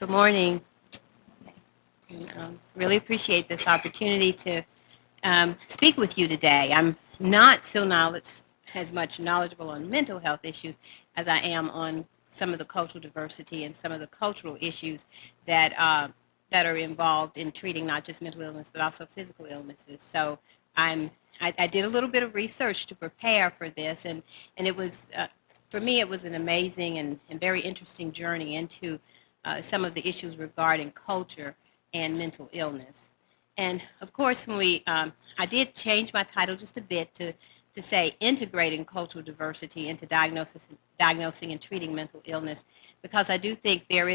Good morning. Really appreciate this opportunity to speak with you today. I'm not so as much knowledgeable on mental health issues as I am on some of the cultural diversity and some of the cultural issues that that are involved in treating not just mental illness but also physical illnesses. So I'm I did a little bit of research to prepare for this, and it was for me it was an amazing and very interesting journey into some of the issues regarding culture and mental illness. And of course, I did change my title just a bit to say integrating cultural diversity into diagnosing and treating mental illness, because I do think there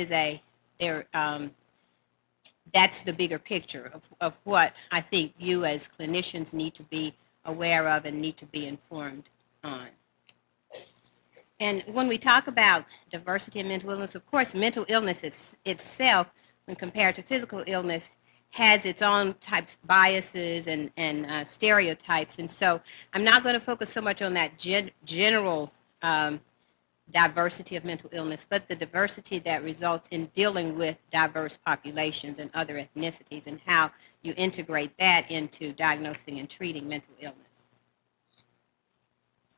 that's the bigger picture of what I think you as clinicians need to be aware of and need to be informed on. And when we talk about diversity in mental illness, of course, mental illness itself, when compared to physical illness, has its own types, biases, and stereotypes. And so I'm not going to focus so much on that general diversity of mental illness, but the diversity that results in dealing with diverse populations and other ethnicities, and how you integrate that into diagnosing and treating mental illness.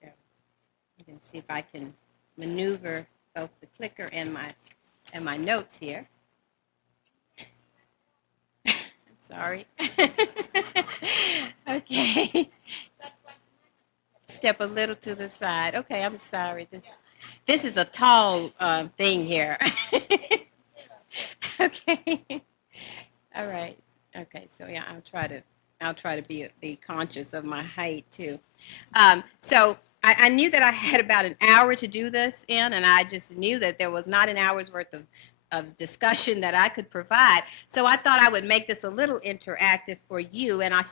So you can see if I can maneuver both the clicker and my notes here. Sorry. Okay. Step a little to the side. Okay, I'm sorry. This is a tall thing here. Okay. All right. Okay. So yeah, I'll try to be conscious of my height too. So I knew that I had about an hour to do this in, and I just knew that there was not an hour's worth of discussion that I could provide. So I thought I would make this a little interactive for you, and I'm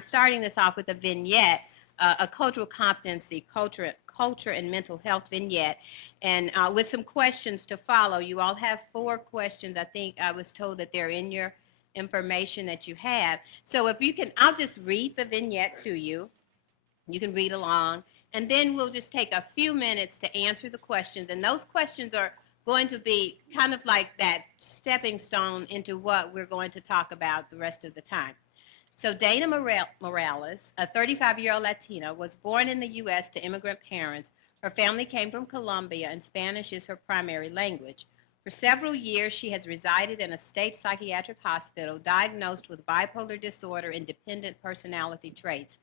starting this off with a vignette, a cultural competency, culture and mental health vignette, and with some questions to follow. You all have 4 questions. I think I was told that they're in your information that you have. So if you can, I'll just read the vignette to you. You can read along, and then we'll just take a few minutes to answer the questions. And those questions are going to be kind of like that stepping stone into what we're going to talk about the rest of the time. So Dana Morales, a 35-year-old Latina, was born in the U.S. to immigrant parents. Her family came from Colombia, and Spanish is her primary language. For several years, she has resided in a state psychiatric hospital, diagnosed with bipolar disorder and dependent personality traits.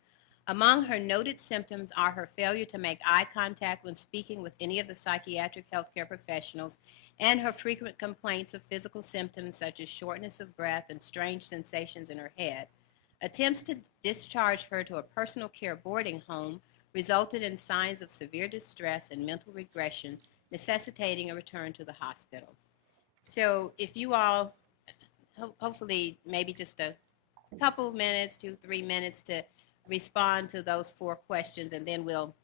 Among her noted symptoms are her failure to make eye contact when speaking with any of the psychiatric healthcare professionals, and her frequent complaints of physical symptoms such as shortness of breath and strange sensations in her head. Attempts to discharge her to a personal care boarding home resulted in signs of severe distress and mental regression, necessitating a return to the hospital. So if you all, hopefully maybe just a couple of minutes, 2, 3 minutes to respond to those 4 questions, and then we'll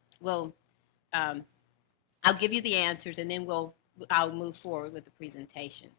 um, I'll give you the answers, and then I'll move forward with the presentation.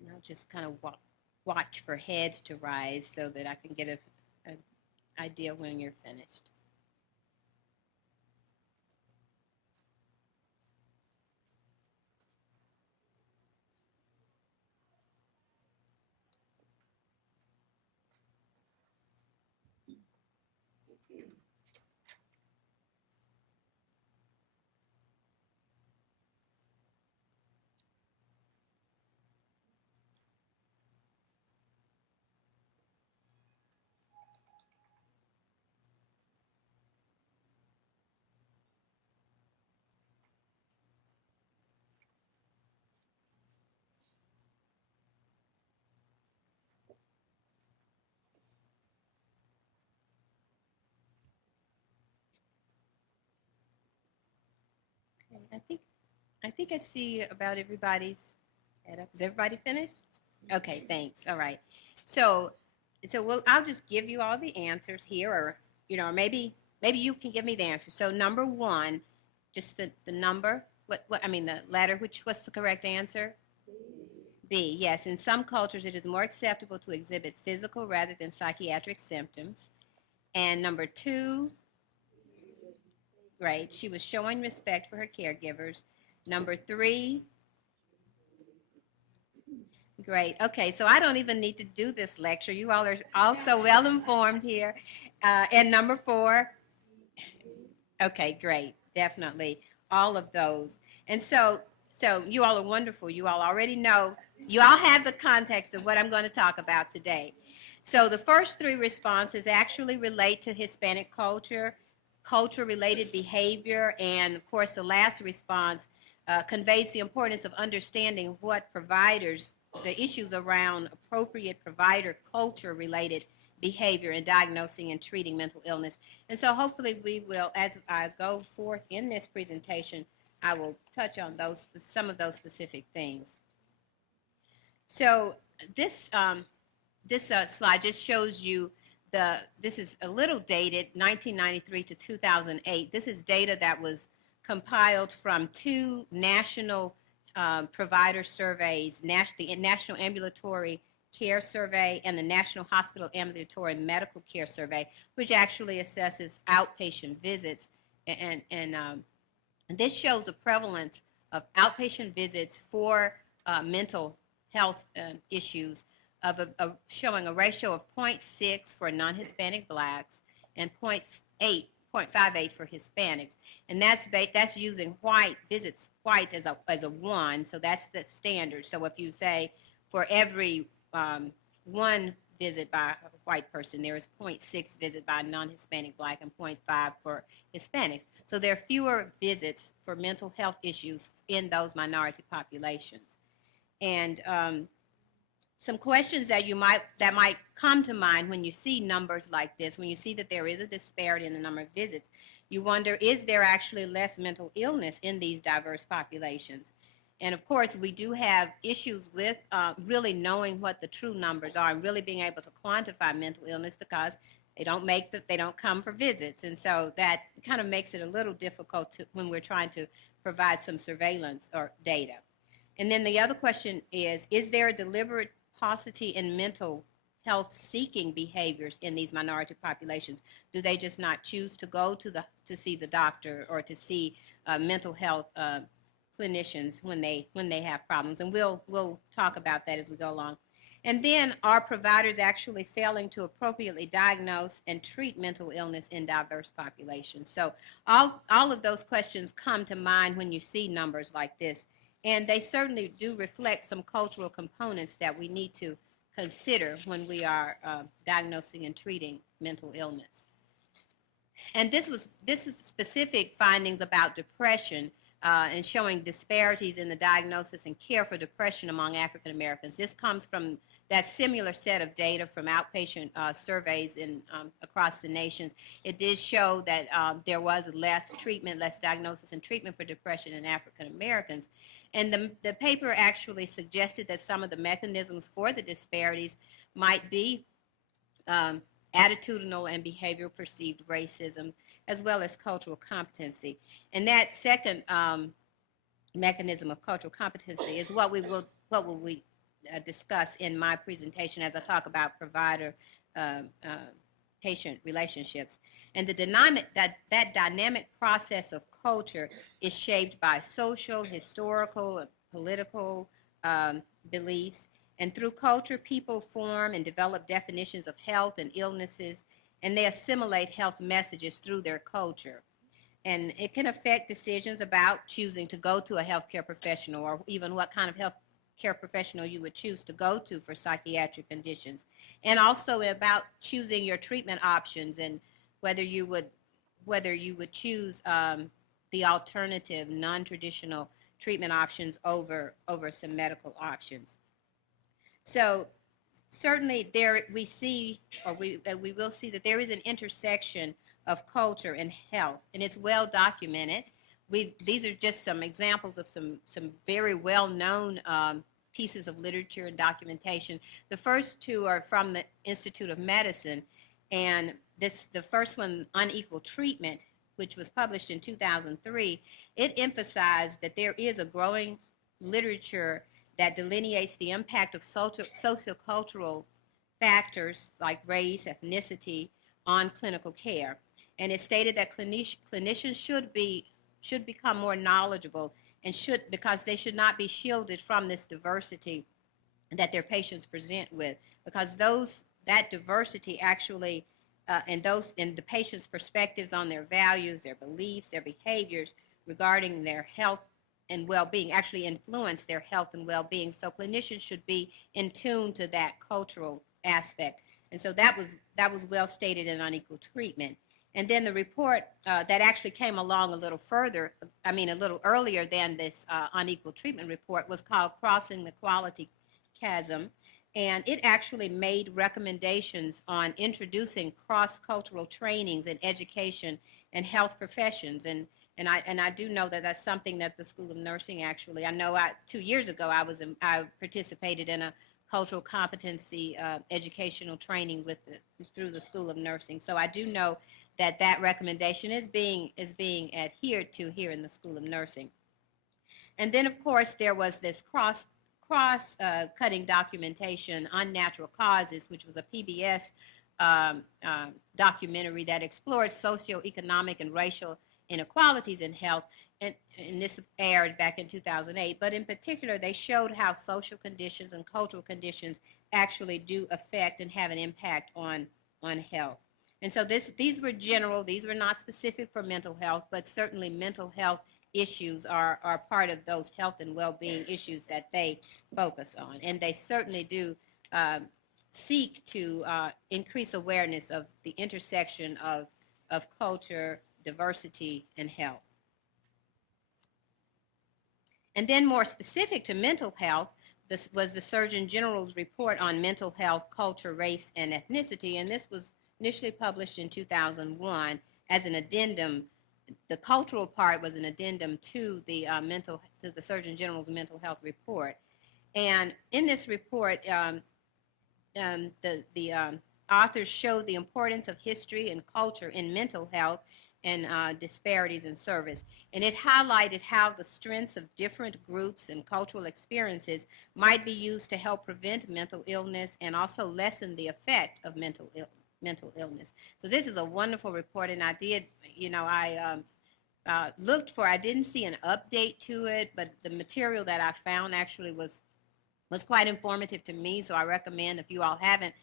And I'll just kind of watch for heads to rise so that I can get an idea when you're finished. Okay, I think I see about everybody's head up. Is everybody finished? Okay, thanks. All right. So I'll just give you all the answers here, or maybe you can give me the answer. So number one, just the number. What I mean the letter. What's the correct answer? B. Yes. In some cultures, it is more acceptable to exhibit physical rather than psychiatric symptoms. And number two, right? She was showing respect for her caregivers. Number three, great. Okay, so I don't even need to do this lecture. You all are also well informed here. And number four, okay, great. Definitely all of those. And so you all are wonderful. You all already know. You all have the context of what I'm going to talk about today. So the first three responses actually relate to Hispanic culture, culture-related behavior, and of course the last response conveys the importance of understanding what providers, the issues around appropriate provider culture-related behavior in diagnosing and treating mental illness. And so hopefully we will, as I go forth in this presentation, I will touch on some of those specific things. So this slide just shows you this is a little dated, 1993 to 2008. This is data that was compiled from two national provider surveys, the National Ambulatory Care Survey and the National Hospital Ambulatory Medical Care Survey, which actually assesses outpatient visits. And this shows the prevalence of outpatient visits for mental health issues showing a ratio of 0.6 for non-Hispanic blacks and 0.58 for Hispanics. And that's using whites as a one, so that's the standard. So if you say for every one visit by a white person, there is 0.6 visit by a non-Hispanic black and 0.5 for Hispanics. So there are fewer visits for mental health issues in those minority populations. And some questions that might come to mind when you see numbers like this, when you see that there is a disparity in the number of visits, you wonder, is there actually less mental illness in these diverse populations? And of course, we do have issues with really knowing what the true numbers are and really being able to quantify mental illness because they don't come for visits. And so that kind of makes it a little difficult when we're trying to provide some surveillance or data. And then the other question is there a deliberate paucity in mental health seeking behaviors in these minority populations? Do they just not choose to go to see the doctor or to see mental health clinicians when they have problems? And we'll talk about that as we go along. And then, are providers actually failing to appropriately diagnose and treat mental illness in diverse populations? So all of those questions come to mind when you see numbers like this. And they certainly do reflect some cultural components that we need to consider when we are diagnosing and treating mental illness. And this is specific findings about depression and showing disparities in the diagnosis and care for depression among African Americans. This comes from that similar set of data from outpatient surveys across the nations. It did show that there was less diagnosis and treatment for depression in African Americans. And the paper actually suggested that some of the mechanisms for the disparities might be attitudinal and behavioral perceived racism, as well as cultural competency. And that second mechanism of cultural competency is what we will discuss in my presentation as I talk about provider patient relationships. And that dynamic process of culture is shaped by social, historical, political beliefs. And through culture, people form and develop definitions of health and illnesses and they assimilate health messages through their culture. And it can affect decisions about choosing to go to a healthcare professional, or even what kind of healthcare professional you would choose to go to for psychiatric conditions, and also about choosing your treatment options, and whether you would choose the alternative, non-traditional treatment options over some medical options. So certainly there we see, or we will see, that there is an intersection of culture and health, and it's well documented. These are just some examples of some very well known pieces of literature and documentation. The first two are from the Institute of Medicine, and the first one, Unequal Treatment, which was published in 2003, it emphasized that there is a growing literature that delineates the impact of sociocultural factors like race, ethnicity on clinical care. And it stated that clinicians should become more knowledgeable, and because they should not be shielded from this diversity that their patients present with, because that diversity actually and the patient's perspectives on their values, their beliefs, their behaviors regarding their health and well-being actually influence their health and well-being. So clinicians should be in tune to that cultural aspect. And so that was well stated in Unequal Treatment. And then the report that actually came along a little earlier than this Unequal Treatment report was called Crossing the Quality Chasm. And it actually made recommendations on introducing cross-cultural trainings in education and health professions. And I do know that that's something that the School of Nursing actually, I know 2 years ago I participated in a cultural competency educational training through the School of Nursing. So I do know that recommendation is being adhered to here in the School of Nursing. And then, of course, there was this cross-cutting documentation, Unnatural Causes, which was a PBS documentary that explored socioeconomic and racial inequalities in health, and this aired back in 2008. But in particular, they showed how social conditions and cultural conditions actually do affect and have an impact on health. And so these were general, these were not specific for mental health, but certainly mental health issues are part of those health and well-being issues that they focus on. And they certainly do seek to increase awareness of the intersection of culture, diversity, and health. And then more specific to mental health, this was the Surgeon General's report on mental health, culture, race, and ethnicity. And this was initially published in 2001 as an addendum. The cultural part was an addendum to the Surgeon General's mental health report. And in this report, the authors showed the importance of history and culture in mental health and disparities in service. And it highlighted how the strengths of different groups and cultural experiences might be used to help prevent mental illness and also lessen the effect of mental illness. So this is a wonderful report, and I did, looked for, I didn't see an update to it, but the material that I found actually was quite informative to me. So I recommend, if you all haven't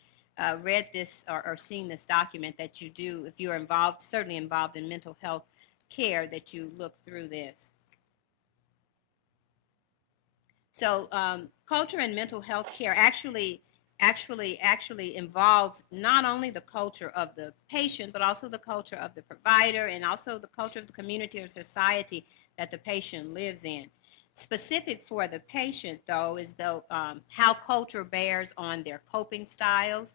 read this or seen this document, that you do, if you're certainly involved in mental health care, that you look through this. So culture and mental health care actually involves not only the culture of the patient, but also the culture of the provider, and also the culture of the community or society that the patient lives in. Specific for the patient, though, is how culture bears on their coping styles,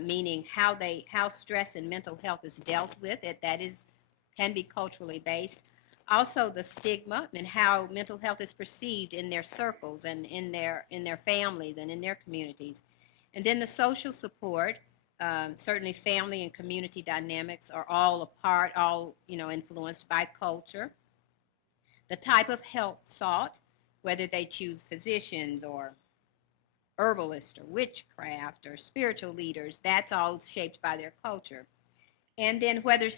meaning how stress and mental health is dealt with. Can be culturally based. Also, the stigma and how mental health is perceived in their circles and in their families and in their communities. And then the social support, certainly family and community dynamics are all influenced by culture. The type of help sought, whether they choose physicians or herbalists or witchcraft or spiritual leaders, that's all shaped by their culture. And then whether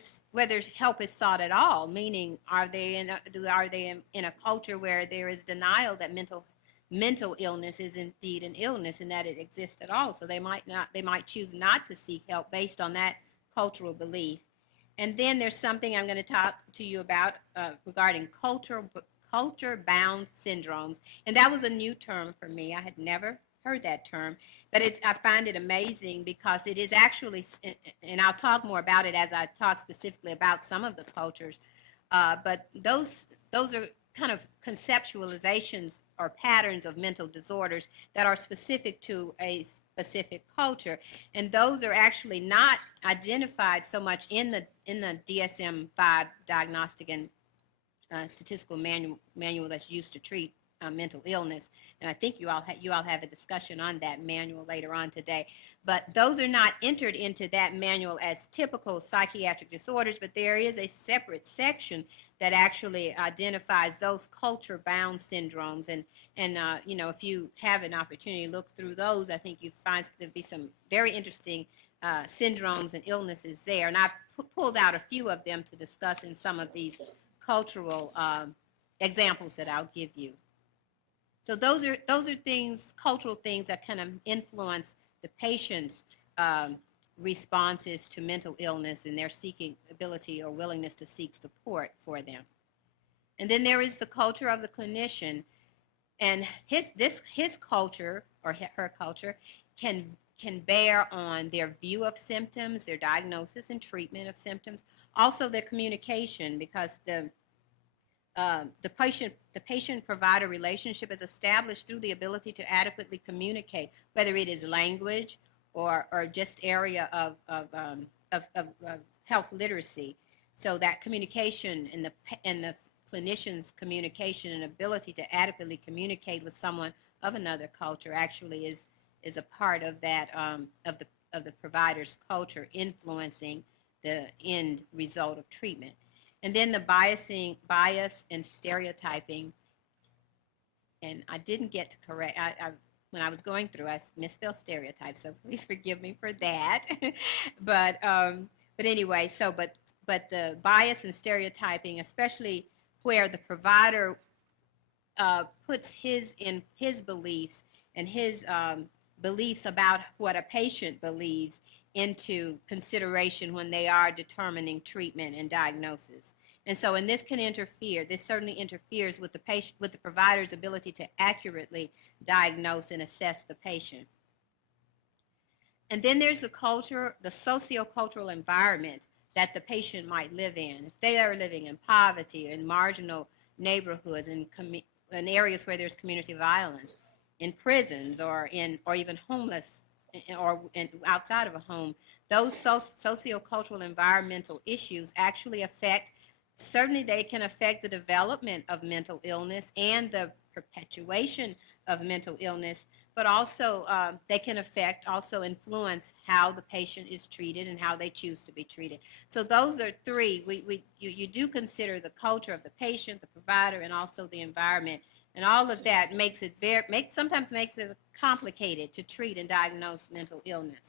help is sought at all, meaning are they in a culture where there is denial that mental illness is indeed an illness and that it exists at all. So they might choose not to seek help based on that cultural belief. And then there's something I'm going to talk to you about regarding culture-bound syndromes. And that was a new term for me. I had never heard that term, but I find it amazing because it is actually, and I'll talk more about it as I talk specifically about some of the cultures, but those are kind of conceptualizations or patterns of mental disorders that are specific to a specific culture, and those are actually not identified so much in the DSM-5 diagnostic and statistical manual that's used to treat mental illness. And I think you all have a discussion on that manual later on today. But those are not entered into that manual as typical psychiatric disorders, but there is a separate section that actually identifies those culture-bound syndromes. And if you have an opportunity to look through those, I think you find there'll be some very interesting syndromes and illnesses there. And I've pulled out a few of them to discuss in some of these cultural examples that I'll give you. So those are things, cultural things that kind of influence the patient's responses to mental illness and their seeking ability or willingness to seek support for them. And then there is the culture of the clinician, and his culture or her culture can bear on their view of symptoms, their diagnosis and treatment of symptoms, also their communication, because the patient-provider relationship is established through the ability to adequately communicate, whether it is language or just area of health literacy. So that communication and the clinician's communication and ability to adequately communicate with someone of another culture actually is a part of that of the provider's culture influencing the end result of treatment. And then the bias and stereotyping, and I didn't get to correct, when I was going through, I misspelled stereotypes, so please forgive me for that. But anyway, but the bias and stereotyping, especially where the provider puts his beliefs and his beliefs about what a patient believes into consideration when they are determining treatment and diagnosis. And so, this certainly interferes with the provider's ability to accurately diagnose and assess the patient. And then there's the socio-cultural environment that the patient might live in. If they are living in poverty, in marginal neighborhoods, in areas where there's community violence, in prisons, or even homeless, or outside of a home, those socio-cultural environmental issues actually certainly they can affect the development of mental illness and the perpetuation of mental illness, but also they can influence how the patient is treated and how they choose to be treated. So those are three. You do consider the culture of the patient, the provider, and also the environment. And all of that sometimes makes it complicated to treat and diagnose mental illness.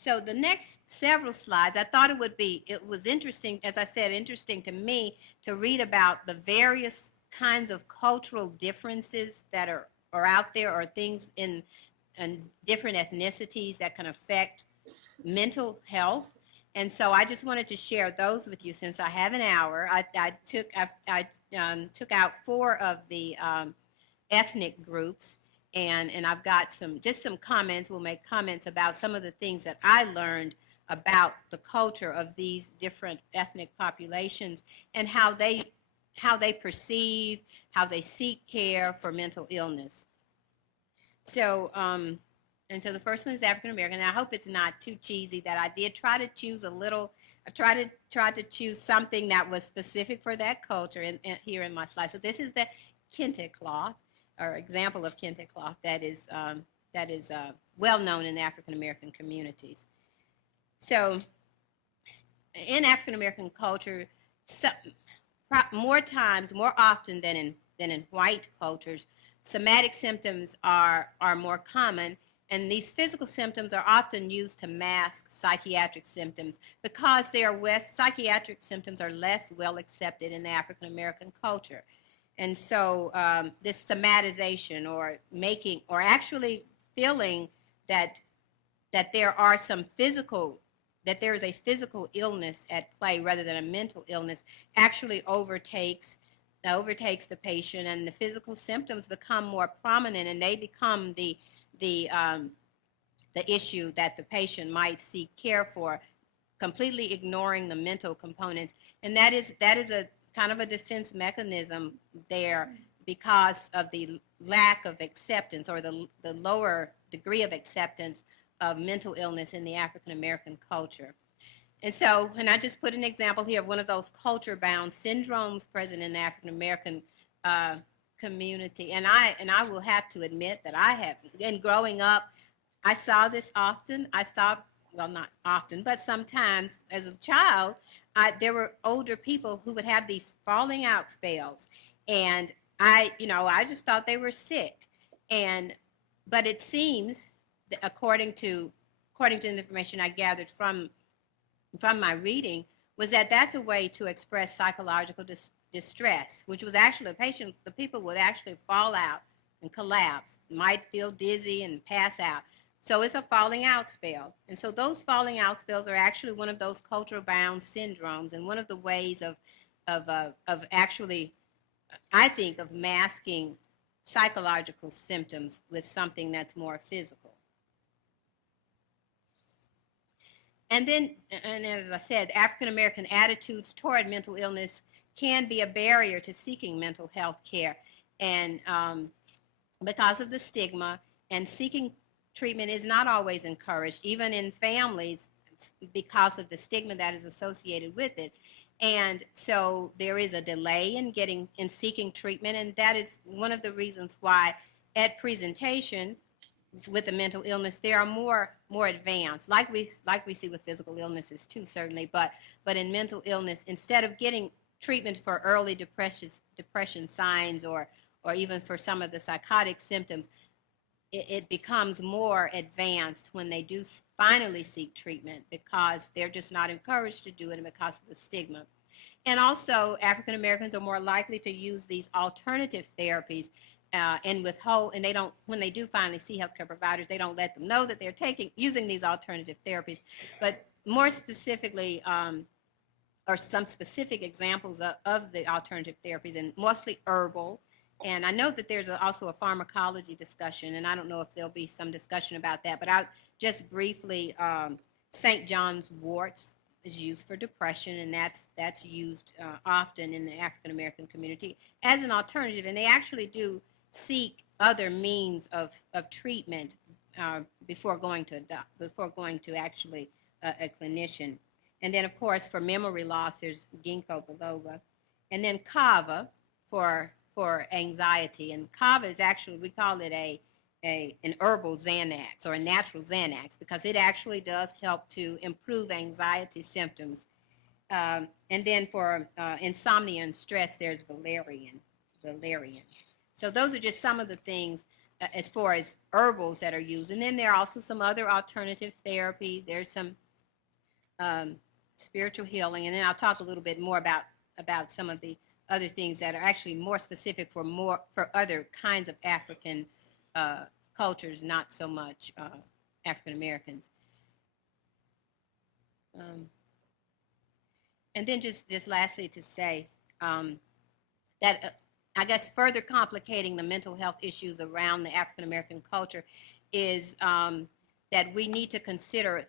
So the next several slides, I thought it was interesting, as I said, interesting to me to read about the various kinds of cultural differences that are out there, or things in different ethnicities that can affect mental health. And so I just wanted to share those with you since I have an hour. I took out 4 of the ethnic groups, and I've got some comments. We'll make comments about some of the things that I learned about the culture of these different ethnic populations and how they perceive, how they seek care for mental illness. So, and so the first one is African American. I hope it's not too cheesy that I did try to choose I tried to choose something that was specific for that culture here in my slide. So this is the kente cloth, or example of kente cloth that is well known in the African American communities. So in African American culture, more often than in white cultures, somatic symptoms are more common, and these physical symptoms are often used to mask psychiatric symptoms because psychiatric symptoms are less well accepted in the African American culture. And so this somatization, or actually feeling that that there are some physical, that there is a physical illness at play rather than a mental illness, actually overtakes the patient, and the physical symptoms become more prominent, and they become the the issue that the patient might seek care for, completely ignoring the mental components. And that is a kind of a defense mechanism there, because of the lack of acceptance, or the lower degree of acceptance of mental illness in the African American culture. And so, and I just put an example here of one of those culture bound syndromes present in the African American uh, community. And I will have to admit that I have, in growing up, I saw this often. I saw, well, not often, but sometimes as a child, there were older people who would have these falling out spells, and I just thought they were sick. And but it seems, according to the information I gathered from my reading, was that that's a way to express psychological distress, which was actually the people would actually fall out and collapse, might feel dizzy and pass out. So it's a falling out spell. And so those falling out spells are actually one of those cultural bound syndromes, and one of the ways of actually, I think, of masking psychological symptoms with something that's more physical. And as I said, African American attitudes toward mental illness can be a barrier to seeking mental health care, and because of the stigma, and seeking treatment is not always encouraged, even in families, because of the stigma that is associated with it. And so there is a delay in seeking treatment, and that is one of the reasons why at presentation with a mental illness, they are more advanced, like we see with physical illnesses too, certainly, but in mental illness, instead of getting treatment for early depression signs, or even for some of the psychotic symptoms, it becomes more advanced when they do finally seek treatment, because they're just not encouraged to do it, and because of the stigma. And also, African Americans are more likely to use these alternative therapies, and withhold, and they don't, when they do finally see healthcare providers, they don't let them know that they're using these alternative therapies. But more specifically, or some specific examples of the alternative therapies, and mostly herbal. And I know that there's also a pharmacology discussion, and I don't know if there'll be some discussion about that, but I'll just briefly, St. John's worts is used for depression, and that's used often in the African American community as an alternative, and they actually do seek other means of treatment before going to actually a clinician. And then, of course, for memory loss, there's ginkgo biloba, and then kava for anxiety. And kava is actually, we call it an herbal Xanax, or a natural Xanax, because it actually does help to improve anxiety symptoms. And then for insomnia and stress, there's valerian. So those are just some of the things as far as herbals that are used. And then there are also some other alternative therapy. There's some spiritual healing, and then I'll talk a little bit more about some of the other things that are actually more specific for other kinds of African cultures, not so much African Americans. And then just lastly to say that I guess further complicating the mental health issues around the African American culture is that we need to consider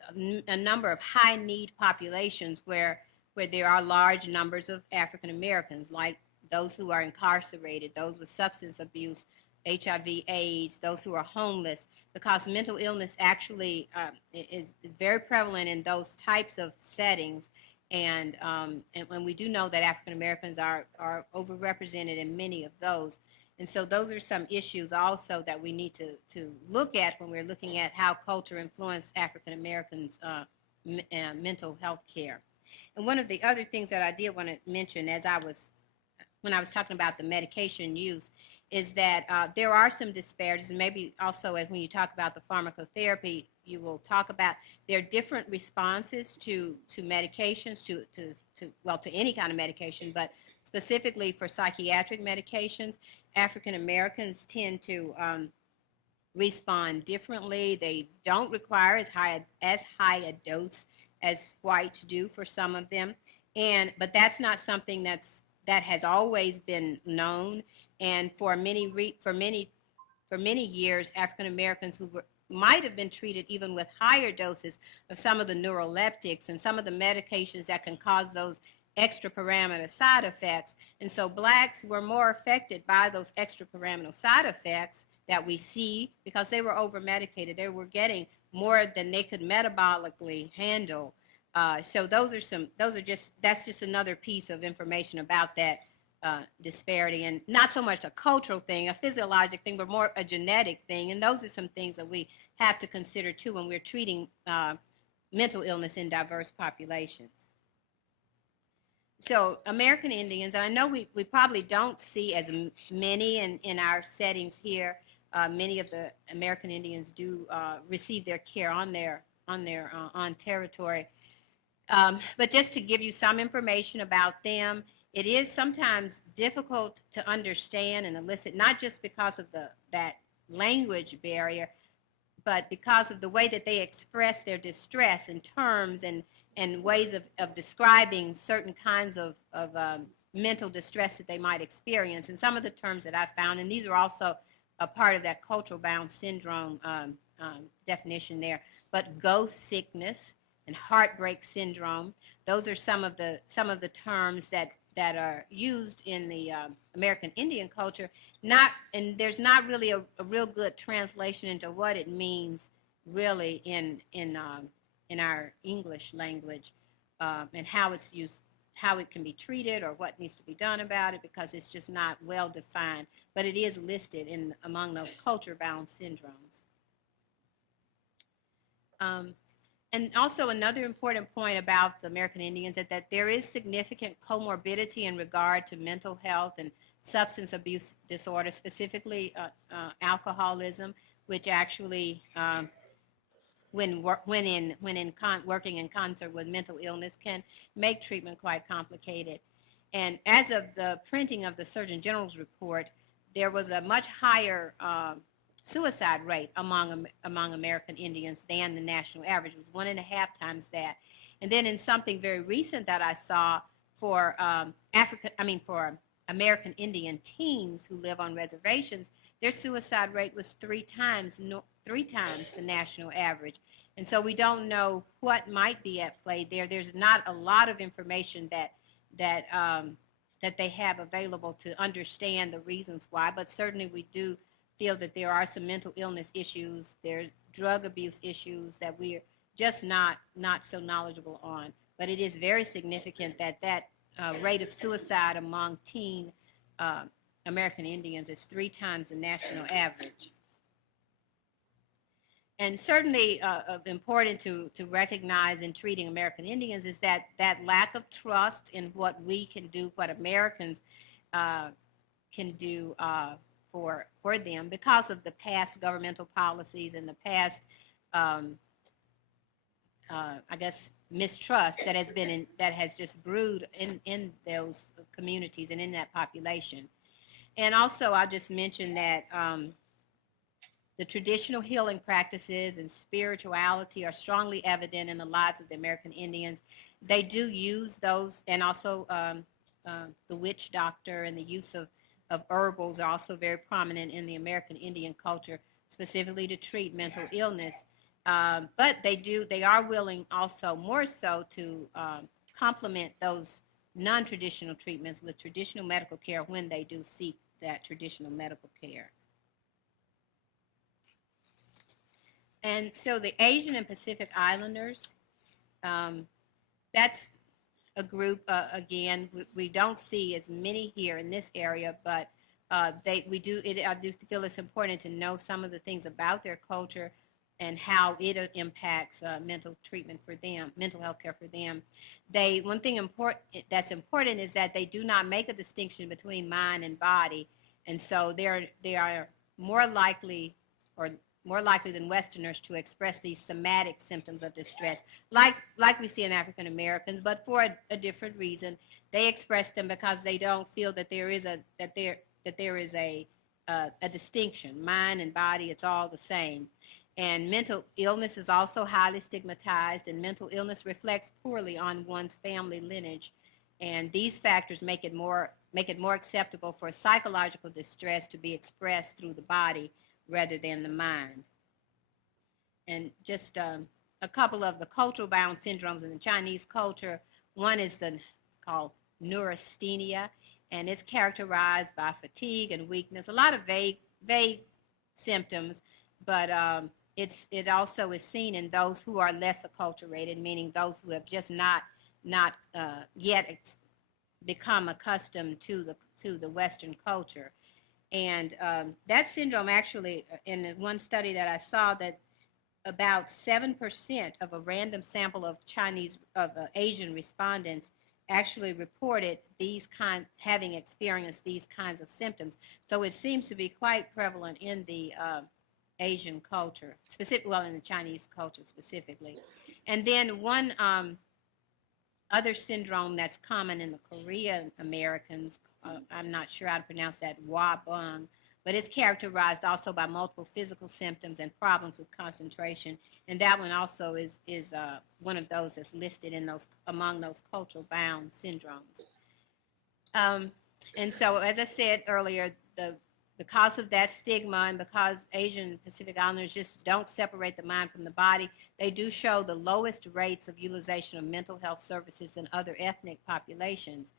a number of high need populations where there are large numbers of African Americans, like those who are incarcerated, those with substance abuse, HIV, AIDS, those who are homeless, because mental illness actually is very prevalent in those types of settings. And when we do know that African Americans are overrepresented in many of those. And so those are some issues also that we need to look at when we're looking at how culture influenced African Americans' mental health care. And one of the other things that I did want to mention when I was talking about the medication use, is that there are some disparities, and maybe also when you talk about the pharmacotherapy, you will talk about there are different responses to medications, to any kind of medication, but specifically for psychiatric medications, African Americans tend to respond differently. They don't require as high a dose as whites do for some of them. But that's not something that has always been known. And for many years, African Americans might have been treated even with higher doses of some of the neuroleptics and some of the medications that can cause those extrapyramidal side effects. And so blacks were more affected by those extrapyramidal side effects that we see because they were over medicated. They were getting more than they could metabolically handle. So that's just another piece of information about that disparity, and not so much a cultural thing, a physiologic thing, but more a genetic thing. And those are some things that we have to consider too when we're treating mental illness in diverse populations. So American Indians, and I know we probably don't see as many in our settings here. Many of the American Indians do receive their care on their on territory. But just to give you some information about them, it is sometimes difficult to understand and elicit, not just because of that language barrier, but because of the way that they express their distress in terms and ways of describing certain kinds of mental distress that they might experience. And some of the terms that I found, and these are also a part of that cultural bound syndrome definition there, but ghost sickness and heartbreak syndrome, those are some of the terms that are used in the American Indian culture. And there's not really a real good translation into what it means really in our English language, and how it's used, how it can be treated, or what needs to be done about it, because it's just not well defined. But it is listed among those culture-bound syndromes. And also another important point about the American Indians is that there is significant comorbidity in regard to mental health and substance abuse disorder, specifically alcoholism, which actually, when working in concert with mental illness, can make treatment quite complicated. And as of the printing of the Surgeon General's report, there was a much higher suicide rate among American Indians than the national average. It was 1.5 times that. And then in something very recent that I saw for for American Indian teens who live on reservations, their suicide rate was 3 times the national average. And so we don't know what might be at play there. There's not a lot of information that they have available to understand the reasons why, but certainly we do feel that there are some mental illness issues, there are drug abuse issues that we're just not so knowledgeable on. But it is very significant that rate of suicide among teen American Indians is 3 times the national average. And certainly important to recognize in treating American Indians is that lack of trust in what we can do, what Americans can do for them, because of the past governmental policies and the past, I guess, mistrust that has just brewed in those communities and in that population. And also, I'll just mention that the traditional healing practices and spirituality are strongly evident in the lives of the American Indians. They do use those, and also the witch doctor and the use of herbals are also very prominent in the American Indian culture, specifically to treat mental illness. But they are willing also more so to complement those non-traditional treatments with traditional medical care when they do seek that traditional medical care. And so the Asian and Pacific Islanders, that's a group, again, we don't see as many here in this area, but I do feel it's important to know some of the things about their culture and how it impacts mental treatment for them, mental health care for them. One thing that's important is that they do not make a distinction between mind and body, and so they are more likely than Westerners to express these somatic symptoms of distress, like we see in African Americans, but for a different reason. They express them because they don't feel that there is a a distinction. Mind and body, it's all the same. And mental illness is also highly stigmatized, and mental illness reflects poorly on one's family lineage. And these factors make it more acceptable for psychological distress to be expressed through the body rather than the mind. And just a couple of the cultural bound syndromes in the Chinese culture. One is the called neurasthenia, and it's characterized by fatigue and weakness. A lot of vague symptoms, but it also is seen in those who are less acculturated, meaning those who have just not yet become accustomed to the Western culture. And that syndrome actually, in one study that I saw, that about 7% of a random sample of Asian respondents actually reported having experienced these kinds of symptoms. So it seems to be quite prevalent in the Asian culture, in the Chinese culture specifically. And then one other syndrome that's common in the Korean Americans, I'm not sure how to pronounce that, Wabung, but it's characterized also by multiple physical symptoms and problems with concentration. And that one also is one of those that's listed among those cultural bound syndromes. And so, as I said earlier, because of that stigma and because Asian Pacific Islanders just don't separate the mind from the body, they do show the lowest rates of utilization of mental health services than other ethnic populations.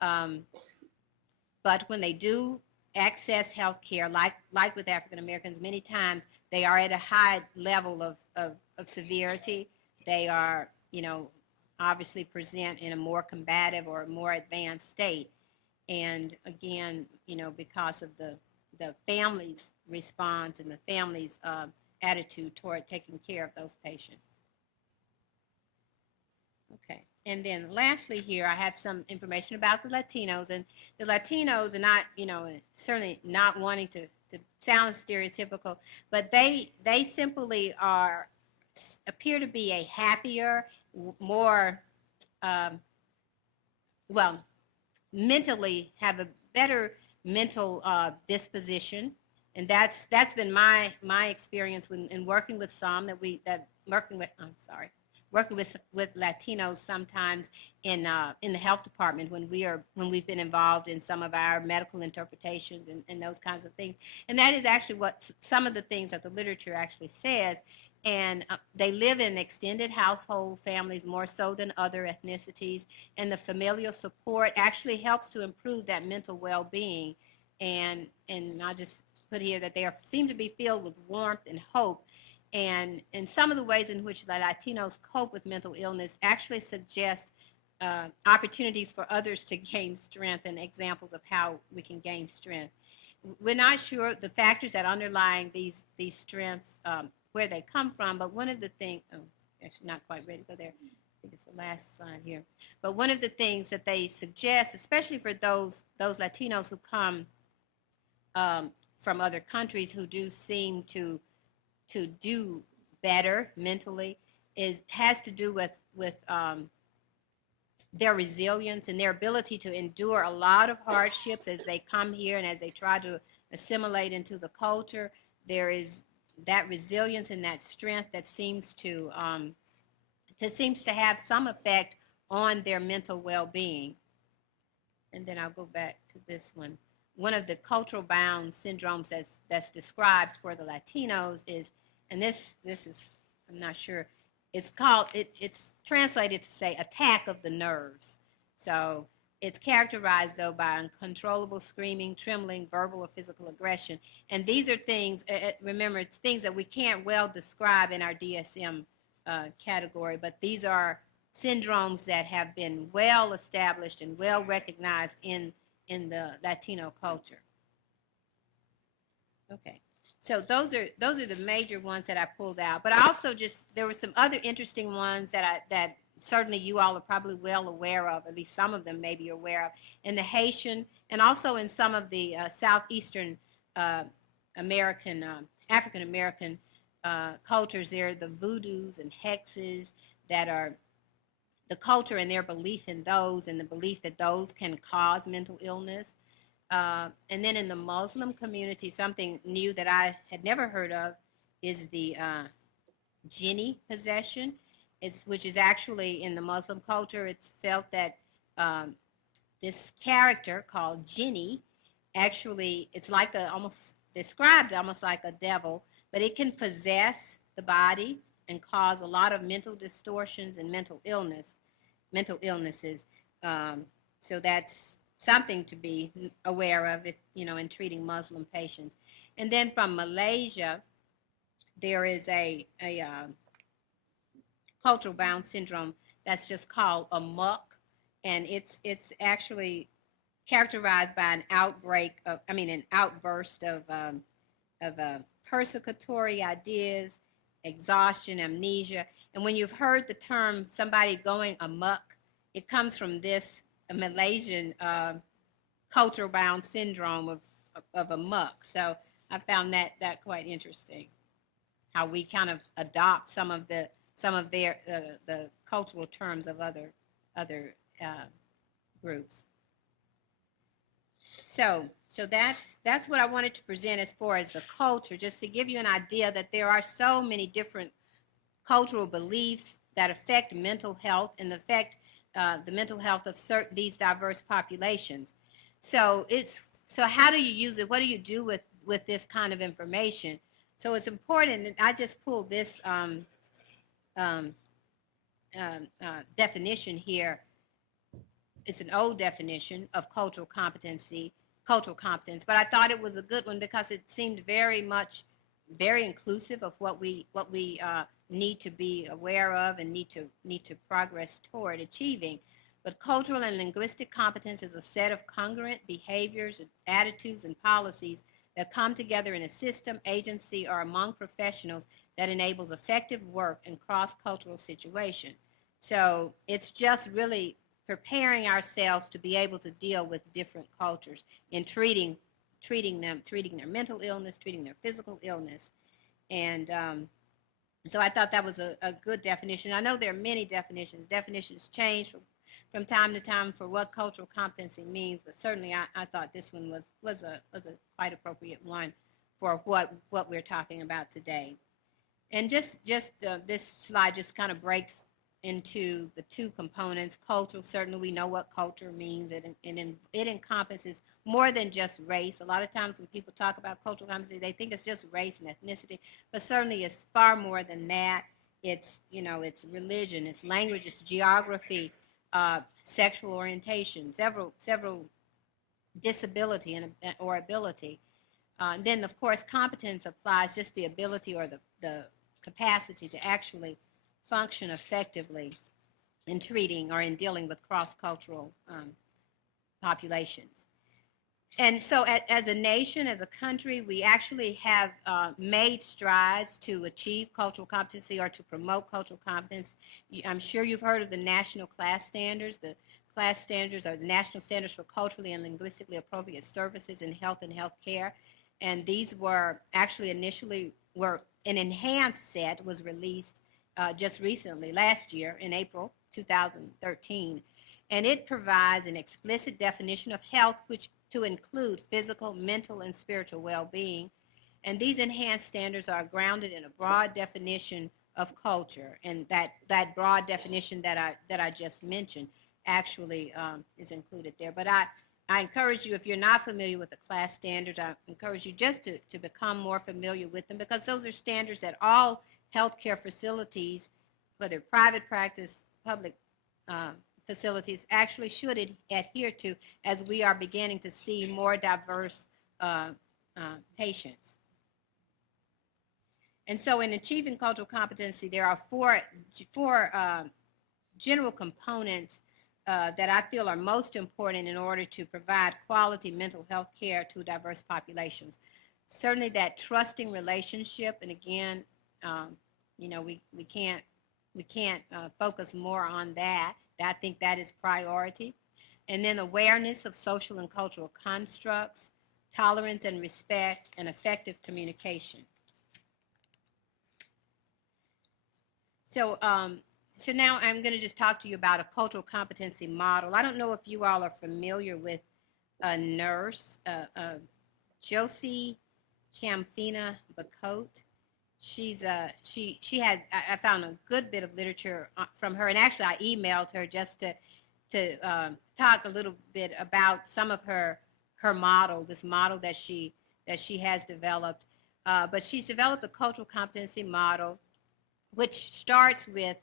But when they do access health care, like with African Americans, many times they are at a high level of severity. They are, obviously present in a more combative or more advanced state. And again, because of the family's response and the family's attitude toward taking care of those patients. Okay. And then lastly here, I have some information about the Latinos. And the Latinos are not, certainly not wanting to sound stereotypical, but they simply appear to be a happier, more, mentally have a better mental disposition. And that's been my experience in working with working with Latinos sometimes in the health department when we've been involved in some of our medical interpretations and those kinds of things. And that is actually what some of the things that the literature actually says. And they live in extended household families more so than other ethnicities. And the familial support actually helps to improve that mental well-being. And I'll just put here that they seem to be filled with warmth and hope. And some of the ways in which the Latinos cope with mental illness actually suggest opportunities for others to gain strength and examples of how we can gain strength. We're not sure the factors that underlying these strengths, where they come from, but one of the things, actually not quite ready to go there. I think it's the last slide here. But one of the things that they suggest, especially for those Latinos who come from other countries who do seem to do better mentally, has to do with their resilience and their ability to endure a lot of hardships as they come here and as they try to assimilate into the culture. There is that resilience and that strength that seems to have some effect on their mental well-being. And then I'll go back to this one. One of the cultural bound syndromes that's described for the Latinos is, and this is, I'm not sure, it's translated to say attack of the nerves. So it's characterized, though, by uncontrollable screaming, trembling, verbal or physical aggression. And these are things, remember, it's things that we can't well describe in our DSM category, but these are syndromes that have been well established and well recognized in the Latino culture. Okay. So those are the major ones that I pulled out. But I also there were some other interesting ones that certainly you all are probably well aware of, at least some of them maybe you're aware of, in the Haitian and also in some of the Southeastern American, African American cultures. There are the voodoos and hexes that are the culture and their belief in those and the belief that those can cause mental illness. And then in the Muslim community, something new that I had never heard of is the jinni possession, which is actually in the Muslim culture. It's felt that um, this character called jinni, actually, it's like almost described almost like a devil, but it can possess the body and cause a lot of mental distortions and mental illnesses. Um, so that's something to be aware of if in treating Muslim patients. And then from Malaysia, there is a cultural bound syndrome that's just called a muck, and it's actually characterized by an outbreak of, I mean, an outburst of persecutory ideas, exhaustion, amnesia. And when you've heard the term somebody going amok, it comes from this Malaysian cultural bound syndrome of amok. So I found that quite interesting, how we kind of adopt some of their the cultural terms of other groups. So that's what I wanted to present as far as the culture, just to give you an idea that there are so many different cultural beliefs that affect mental health and affect the mental health of these diverse populations. So how do you use it? What do you do with this kind of information? So it's important. And I just pulled this um, definition here. It's an old definition of cultural competence, but I thought it was a good one because it seemed very inclusive of what we need to be aware of and need to progress toward achieving. But cultural and linguistic competence is a set of congruent behaviors, attitudes, and policies that come together in a system, agency, or among professionals that enables effective work in cross-cultural situations. So it's just really preparing ourselves to be able to deal with different cultures in treating their mental illness, treating their physical illness. And so I thought that was a good definition. I know there are many definitions. Definitions change from time to time for what cultural competency means, but certainly I thought this one was a quite appropriate one for what we're talking about today. And just this slide just kind of breaks into the two components. Cultural, certainly we know what culture means, and it encompasses more than just race. A lot of times when people talk about cultural competency, they think it's just race and ethnicity, but certainly it's far more than that. It's religion, it's language, it's geography, sexual orientation, several disability or ability. And then, of course, competence applies just the ability or the capacity to actually function effectively in treating or in dealing with cross-cultural populations. And so as a nation, as a country, we actually have made strides to achieve cultural competency or to promote cultural competence. I'm sure you've heard of the national class standards. The class standards are the national standards for culturally and linguistically appropriate services in health and healthcare. And these were actually initially an enhanced set was released just recently, last year in April 2013. And it provides an explicit definition of health, which to include physical, mental, and spiritual well-being. And these enhanced standards are grounded in a broad definition of culture. And that broad definition that I just mentioned actually is included there. But I encourage you, if you're not familiar with the class standards, I encourage you just to become more familiar with them, because those are standards that all healthcare facilities, whether private practice, public facilities, actually should adhere to, as we are beginning to see more diverse patients. And so in achieving cultural competency, there are four general components that I feel are most important in order to provide quality mental health care to diverse populations. Certainly that trusting relationship, and again, we can't focus more on that. I think that is priority. And then awareness of social and cultural constructs, tolerance and respect, and effective communication. So now I'm going to just talk to you about a cultural competency model. I don't know if you all are familiar with a nurse, Josie Camphina Bacote. She had I found a good bit of literature from her, and actually I emailed her just to talk a little bit about some of her model, this model that she has developed. But she's developed a cultural competency model, which starts with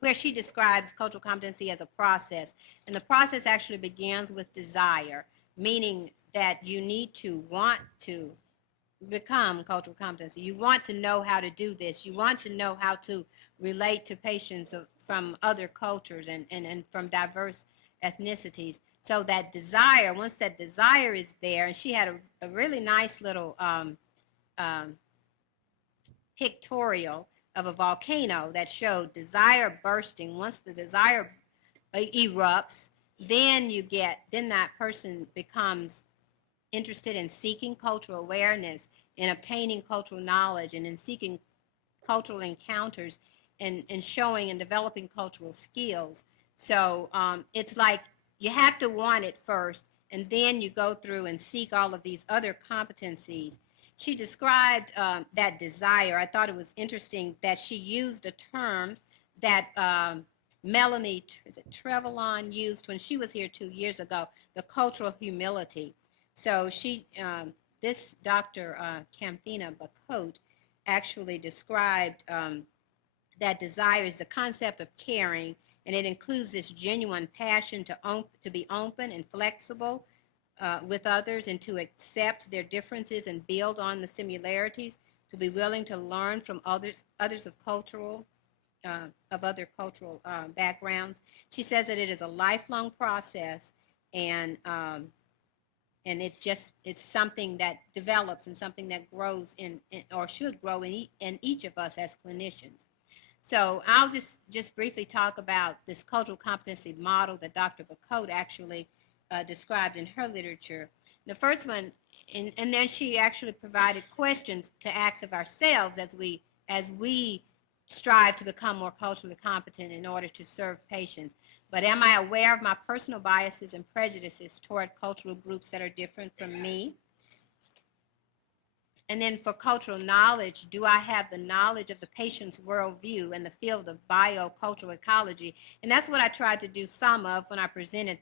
where she describes cultural competency as a process, and the process actually begins with desire, meaning that you need to want to become cultural competency. You want to know how to do this. You want to know how to relate to patients from other cultures and from diverse ethnicities. So that desire, once that desire is there, and she had a really nice little um, pictorial of a volcano that showed desire bursting. Once the desire erupts, then that person becomes interested in seeking cultural awareness, in obtaining cultural knowledge, and in seeking cultural encounters, and showing and developing cultural skills. So it's like you have to want it first, and then you go through and seek all of these other competencies. She described that desire. I thought it was interesting that she used a term that Melanie Trevelyan used when she was here 2 years ago, the cultural humility. So this Dr. Campina Bacote actually described that desire is the concept of caring, and it includes this genuine passion to be open and flexible with others, and to accept their differences and build on the similarities, to be willing to learn from others of other cultural backgrounds. She says that it is a lifelong process, and it's something that develops and something that grows or should grow in each of us as clinicians. So I'll just briefly talk about this cultural competency model that Dr. Bacote actually described in her literature. The first one, and then she actually provided questions to ask of ourselves as we strive to become more culturally competent in order to serve patients. But am I aware of my personal biases and prejudices toward cultural groups that are different from me? And then for cultural knowledge, do I have the knowledge of the patient's worldview in the field of biocultural ecology? And that's what I tried to do some of when I presented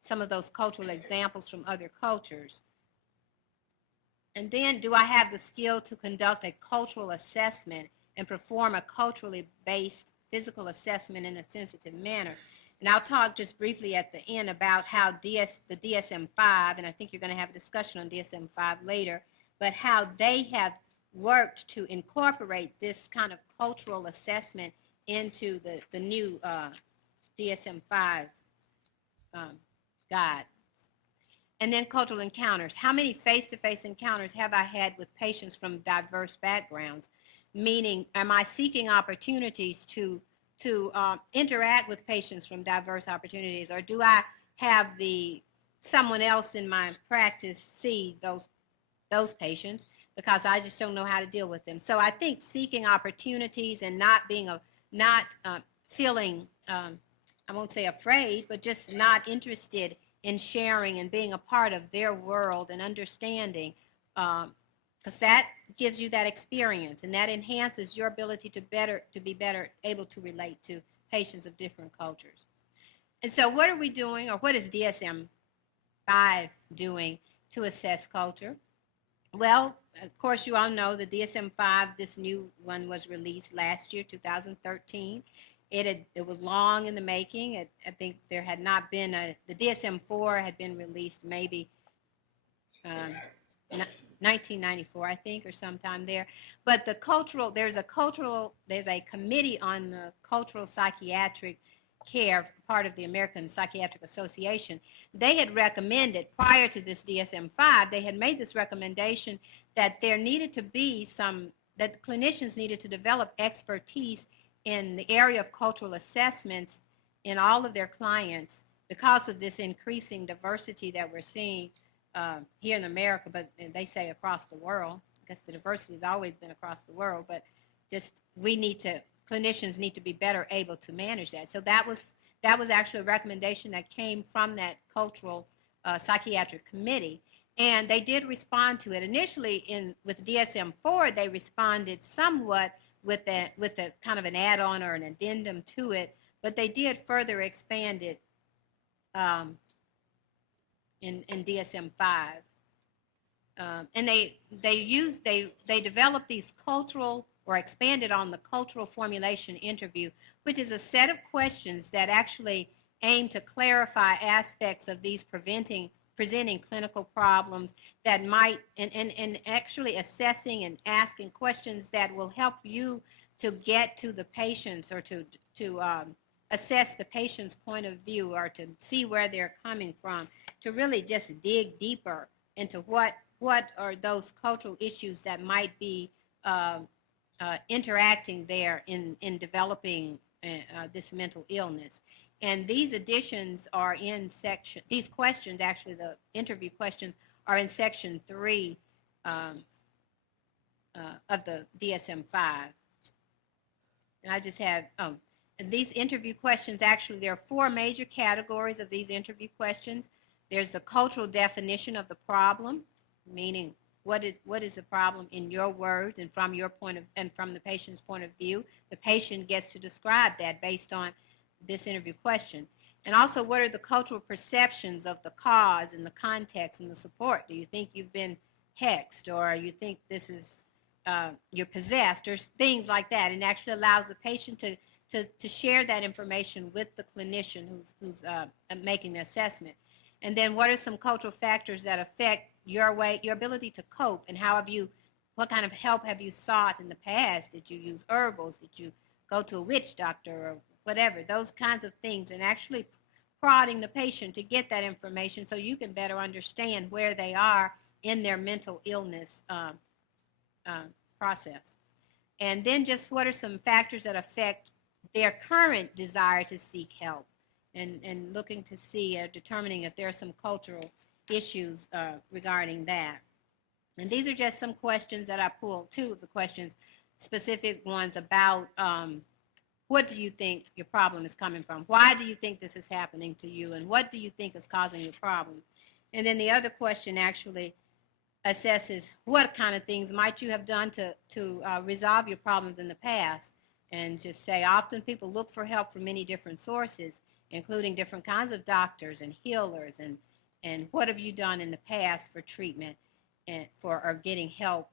some of those cultural examples from other cultures. And then, do I have the skill to conduct a cultural assessment and perform a culturally based physical assessment in a sensitive manner? And I'll talk just briefly at the end about how the DSM-5, and I think you're going to have a discussion on DSM-5 later, but how they have worked to incorporate this kind of cultural assessment into the new DSM-5 guide. And then cultural encounters. How many face-to-face encounters have I had with patients from diverse backgrounds? Meaning, am I seeking opportunities to interact with patients from diverse opportunities, or do I have someone else in my practice see those patients because I just don't know how to deal with them? So I think seeking opportunities and not feeling I won't say afraid, but just not interested in sharing and being a part of their world and understanding, because that gives you that experience and that enhances your ability to be better able to relate to patients of different cultures. And so what are we doing, or what is DSM-5 doing to assess culture? Well, of course, you all know the DSM-5, this new one was released last year, 2013. It was long in the making. I think there had not been the DSM-4 had been released maybe 1994, I think, or sometime there. But there's a committee on the cultural psychiatric care, part of the American Psychiatric Association. They had recommended, prior to this DSM-5, they had made this recommendation that there needed to be that clinicians needed to develop expertise in the area of cultural assessments in all of their clients because of this increasing diversity that we're seeing here in America, but they say across the world. I guess the diversity has always been across the world, but just clinicians need to be better able to manage that. So that was actually a recommendation that came from that cultural psychiatric committee, and they did respond to it. Initially, with DSM-4, they responded somewhat with a kind of an add-on or an addendum to it, but they did further expand it in DSM-5. And they developed these cultural, or expanded on the cultural formulation interview, which is a set of questions that actually aim to clarify aspects of these presenting clinical problems that might, and actually assessing and asking questions that will help you to get to the patients, or to assess the patient's point of view, or to see where they're coming from, to really just dig deeper into what are those cultural issues that might be interacting there in developing this mental illness. And these additions are in these questions, actually the interview questions, are in section 3 of the DSM-5. And I just have, these interview questions, actually there are 4 major categories of these interview questions. There's the cultural definition of the problem, meaning what is the problem in your words and from your point of, and from the patient's point of view. The patient gets to describe that based on this interview question. And also, what are the cultural perceptions of the cause and the context and the support? Do you think you've been hexed, or you think this is you're possessed, or things like that? And actually allows the patient to share that information with the clinician who's making the assessment. And then, what are some cultural factors that affect your ability to cope, and what kind of help have you sought in the past? Did you use herbals? Did you go to a witch doctor, or whatever? Those kinds of things, and actually prodding the patient to get that information so you can better understand where they are in their mental illness process. And then just what are some factors that affect their current desire to seek help, and looking to see, determining if there are some cultural issues regarding that. And these are just some questions that I pulled, 2 of the questions, specific ones about what do you think your problem is coming from? Why do you think this is happening to you? And what do you think is causing your problem? And then the other question actually assesses what kind of things might you have done to resolve your problems in the past. And just say, often people look for help from many different sources, including different kinds of doctors and healers, and what have you done in the past for treatment and or getting help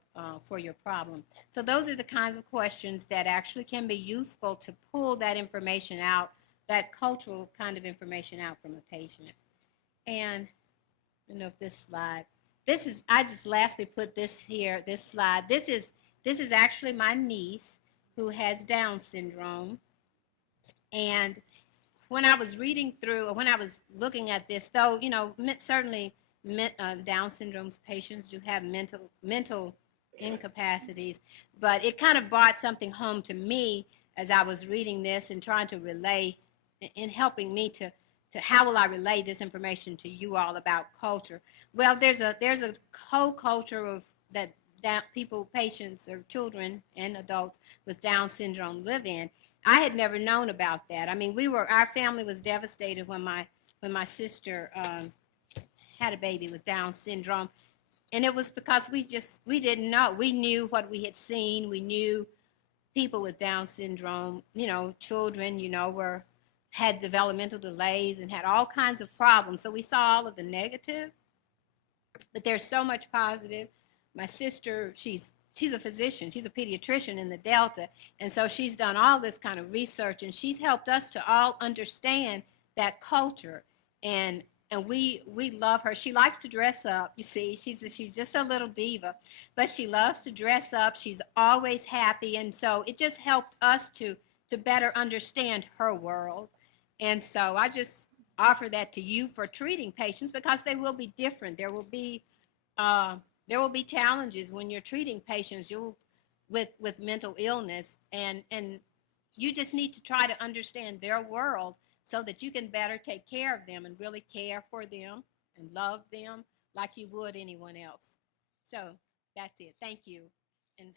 for your problem. So those are the kinds of questions that actually can be useful to pull that information out, that cultural kind of information out from a patient. And I don't know if this slide, I just lastly put this here, this slide. This is actually my niece who has Down syndrome. And when I was reading through, or when I was looking at this, though, certainly Down syndrome's patients do have mental incapacities, but it kind of brought something home to me as I was reading this and trying to relay, in helping me to how will I relay this information to you all about culture. Well, there's a whole culture of that people, patients, or children and adults with Down syndrome live in. I had never known about that. I mean, our family was devastated when my sister had a baby with Down syndrome, and it was because we didn't know. We knew what we had seen. We knew people with Down syndrome, children, had developmental delays and had all kinds of problems. So we saw all of the negative, but there's so much positive. My sister, she's a physician. She's a pediatrician in the Delta. And so she's done all this kind of research, and she's helped us to all understand that culture. And we love her. She likes to dress up. You see, she's just a little diva, but she loves to dress up. She's always happy. And so it just helped us to better understand her world. And so I just offer that to you for treating patients, because they will be different. There will be challenges when you're treating patients with mental illness, and you just need to try to understand their world so that you can better take care of them and really care for them and love them like you would anyone else. So that's it. Thank you. And